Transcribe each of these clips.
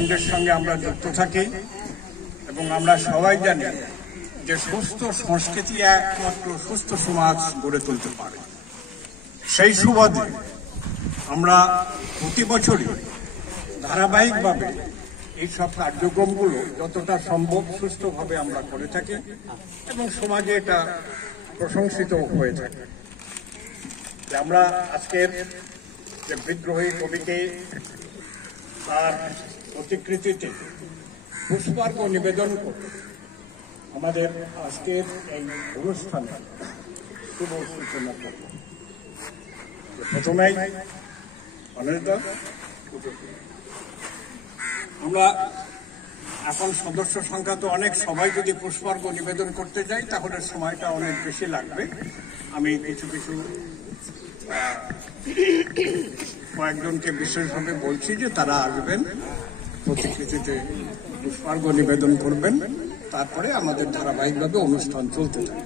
কর্মকাণ্ডের সঙ্গে আমরা যুক্ত থাকি এবং আমরা সবাই জানি যে সুস্থ সংস্কৃতি একমাত্র সুস্থ সমাজ গড়ে তুলতে পারে। সেই সুবাদে আমরা প্রতি বছরই ধারাবাহিকভাবে এইসব কার্যক্রমগুলো যতটা সম্ভব সুস্থভাবে আমরা করে থাকি এবং সমাজে এটা প্রশংসিত হয়ে থাকে। আমরা আজকের যে বিদ্রোহী কবিকে তার প্রতিকৃতিতে পুষ্পার্ঘ নিবেদন করে আমাদের আজকের এই অনুষ্ঠানে শুভ সূচনা করব। প্রথমেই আমরা এখন সদস্য সংখ্যা তো অনেক, সবাই যদি পুষ্পার্ঘ নিবেদন করতে যাই তাহলে সময়টা অনেক বেশি লাগবে। আমি কিছু কয়েকজনকে বিশেষভাবে বলছি যে তারা আসবেন, প্রতিকৃতিতে পুষ্পার্ঘ নিবেদন করবেন, তারপরে আমাদের ধারাবাহিকভাবে অনুষ্ঠান চলতে থাকে।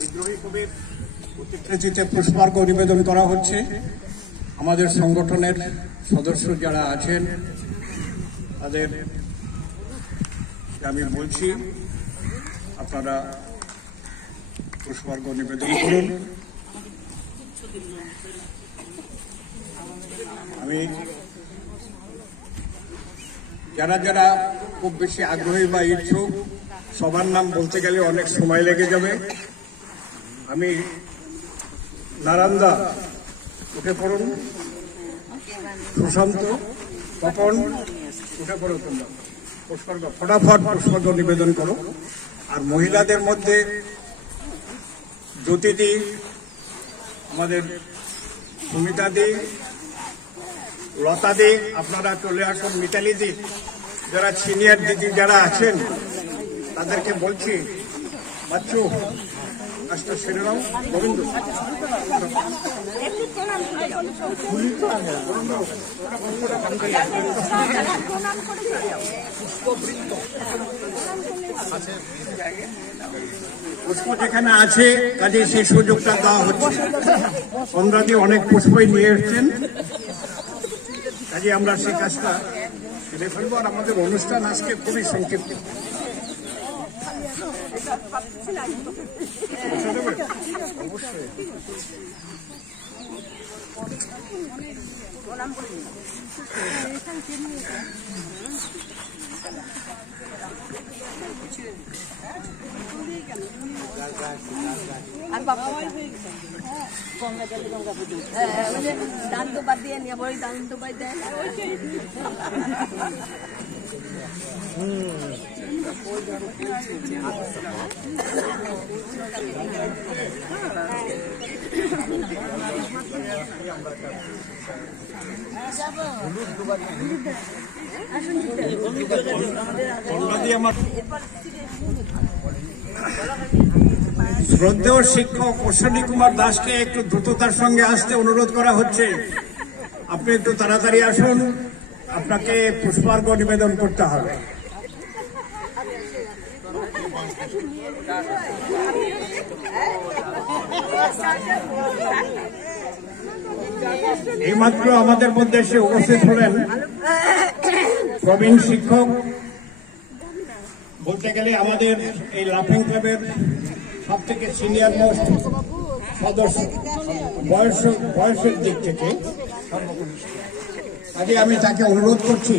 বিদ্রোহী কবির প্রতিকৃতিতে পুষ্পার্ঘ নিবেদন করা হচ্ছে। আমাদের সংগঠনের সদস্য যারা আছেন তাদের আমি বলছি আপনারা পুষ্পার্ঘ নিবেদন করুন। আমি যারা যারা খুব বেশি আগ্রহী বা ইচ্ছুক, সবার নাম বলতে গেলে অনেক সময় লেগে যাবে। আমি নারান্দা উঠে পড়ুন, সুশান্ত, তপন উঠে পড়ো, তোমরা পুষ্পার্ঘ ফটাফট পুষ্পার্ঘ নিবেদন করো। আর মহিলাদের মধ্যে জ্যোতিদি, আমাদের সুমিতাদি, লতাদি, আপনারা চলে আসুন। মিতালিদি, যারা সিনিয়র দিদি যারা আছেন তাদেরকে বলছি বাচ্চু কাজটা সেরে নাও। গোবিন্দ পুষ্প যেখানে আছে কাজে সেই সুযোগটা দেওয়া হচ্ছে। সন্ধ্যাদি অনেক পুষ্পই নিয়ে এসছেন, কাজে আমরা সেই কাজটা সেরে ফেলবো। আর আমাদের অনুষ্ঠান আজকে খুবই সংক্ষিপ্ত। অবশ্যই আর বাবা গঙ্গা জলে গঙ্গা পুজো দান তো বাদ দিয়ে নিয়ে বড় দান তো বাদ দেয়। শ্রদ্ধেয় শিক্ষক অশ্বিনী কুমার দাসকে একটু দ্রুততার সঙ্গে আসতে অনুরোধ করা হচ্ছে। আপনি একটু তাড়াতাড়ি আসুন, আপনাকে পুষ্পার্ঘ নিবেদন করতে হবে। এইমাত্র আমাদের মধ্যে এসে উপস্থিত হলেন প্রবীণ শিক্ষক, বলতে গেলে আমাদের এই লাফিং ক্লাবের সব থেকে সিনিয়র মোস্ট সদস্য বয়সের দিক থেকে। আগে আমি তাকে অনুরোধ করছি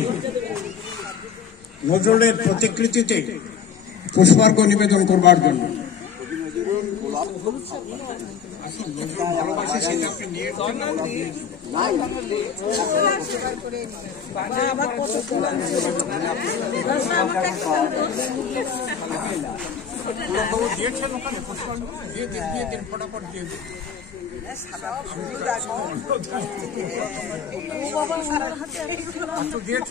নজরুলের প্রতিকৃতিতে পুষ্পার্ঘ নিবেদন করবার জন্য। দিয়েছেন ওখানে ফটাফট দিয়ে দিন। দিয়েছ